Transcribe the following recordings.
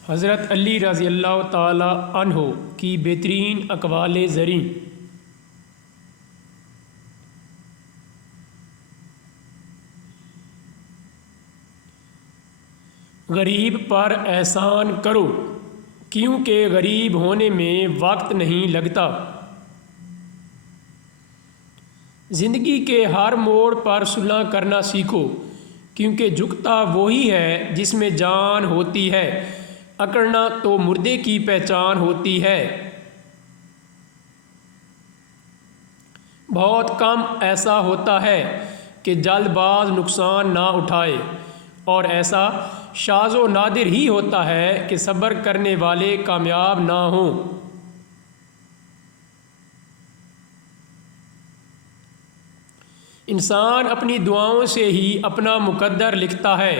حضرت علی رضی اللہ تعالی عنہ کی بہترین اقوال زریں۔ غریب پر احسان کرو کیونکہ غریب ہونے میں وقت نہیں لگتا۔ زندگی کے ہر موڑ پر صلح کرنا سیکھو کیونکہ جھکتا وہی ہے جس میں جان ہوتی ہے، اکڑنا تو مردے کی پہچان ہوتی ہے۔ بہت کم ایسا ہوتا ہے کہ جلد باز نقصان نہ اٹھائے، اور ایسا شاذ و نادر ہی ہوتا ہے کہ صبر کرنے والے کامیاب نہ ہوں۔ انسان اپنی دعاؤں سے ہی اپنا مقدر لکھتا ہے،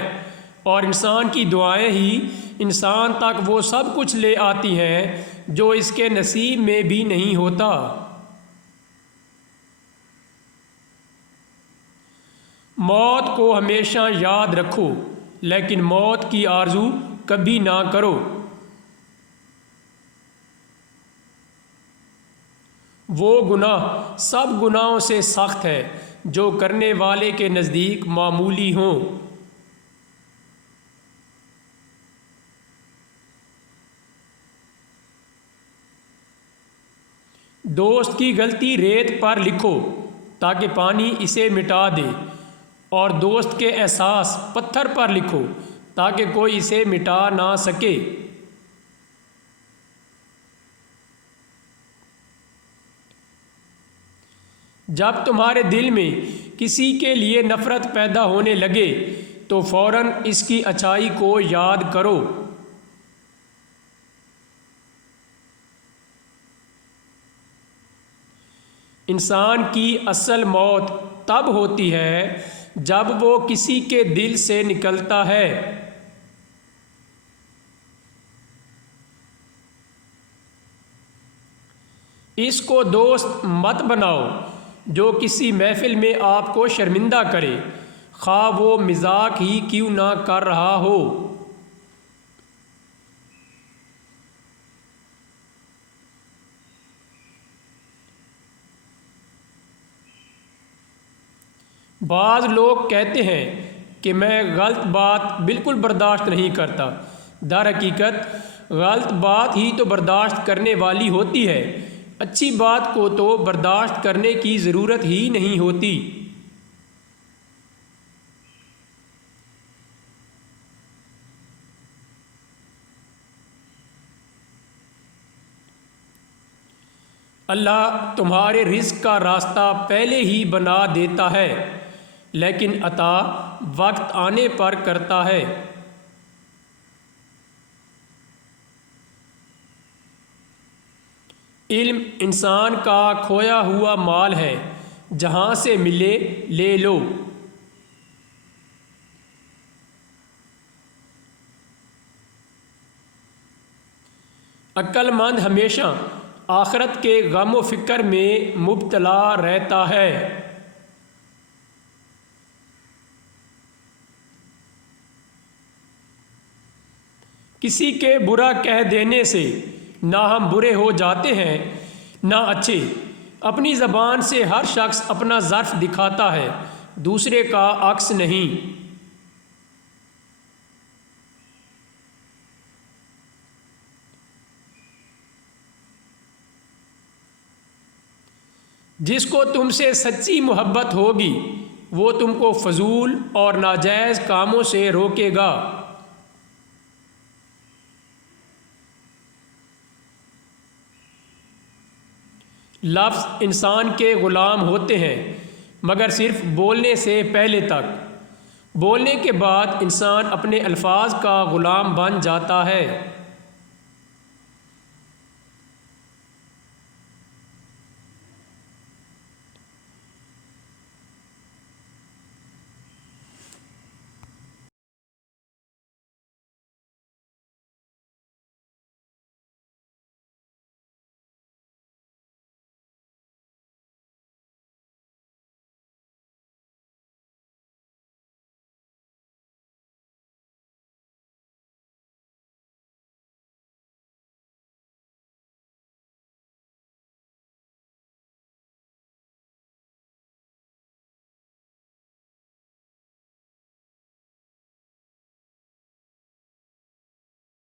اور انسان کی دعائیں ہی انسان تک وہ سب کچھ لے آتی ہیں جو اس کے نصیب میں بھی نہیں ہوتا۔ موت کو ہمیشہ یاد رکھو لیکن موت کی آرزو کبھی نہ کرو۔ وہ گناہ سب گناہوں سے سخت ہے جو کرنے والے کے نزدیک معمولی ہوں۔ دوست کی غلطی ریت پر لکھو تاکہ پانی اسے مٹا دے، اور دوست کے احساس پتھر پر لکھو تاکہ کوئی اسے مٹا نہ سکے۔ جب تمہارے دل میں کسی کے لیے نفرت پیدا ہونے لگے تو فوراً اس کی اچھائی کو یاد کرو۔ انسان کی اصل موت تب ہوتی ہے جب وہ کسی کے دل سے نکلتا ہے۔ اس کو دوست مت بناؤ جو کسی محفل میں آپ کو شرمندہ کرے، خواہ وہ مذاق ہی کیوں نہ کر رہا ہو۔ بعض لوگ کہتے ہیں کہ میں غلط بات بالکل برداشت نہیں کرتا، در حقیقت غلط بات ہی تو برداشت کرنے والی ہوتی ہے، اچھی بات کو تو برداشت کرنے کی ضرورت ہی نہیں ہوتی۔ اللہ تمہارے رزق کا راستہ پہلے ہی بنا دیتا ہے، لیکن عطا وقت آنے پر کرتا ہے۔ علم انسان کا کھویا ہوا مال ہے، جہاں سے ملے لے لو۔ عقل مند ہمیشہ آخرت کے غم و فکر میں مبتلا رہتا ہے۔ کسی کے برا کہہ دینے سے نہ ہم برے ہو جاتے ہیں نہ اچھے۔ اپنی زبان سے ہر شخص اپنا ظرف دکھاتا ہے، دوسرے کا عکس نہیں۔ جس کو تم سے سچی محبت ہوگی وہ تم کو فضول اور ناجائز کاموں سے روکے گا۔ لفظ انسان کے غلام ہوتے ہیں مگر صرف بولنے سے پہلے تک، بولنے کے بعد انسان اپنے الفاظ کا غلام بن جاتا ہے۔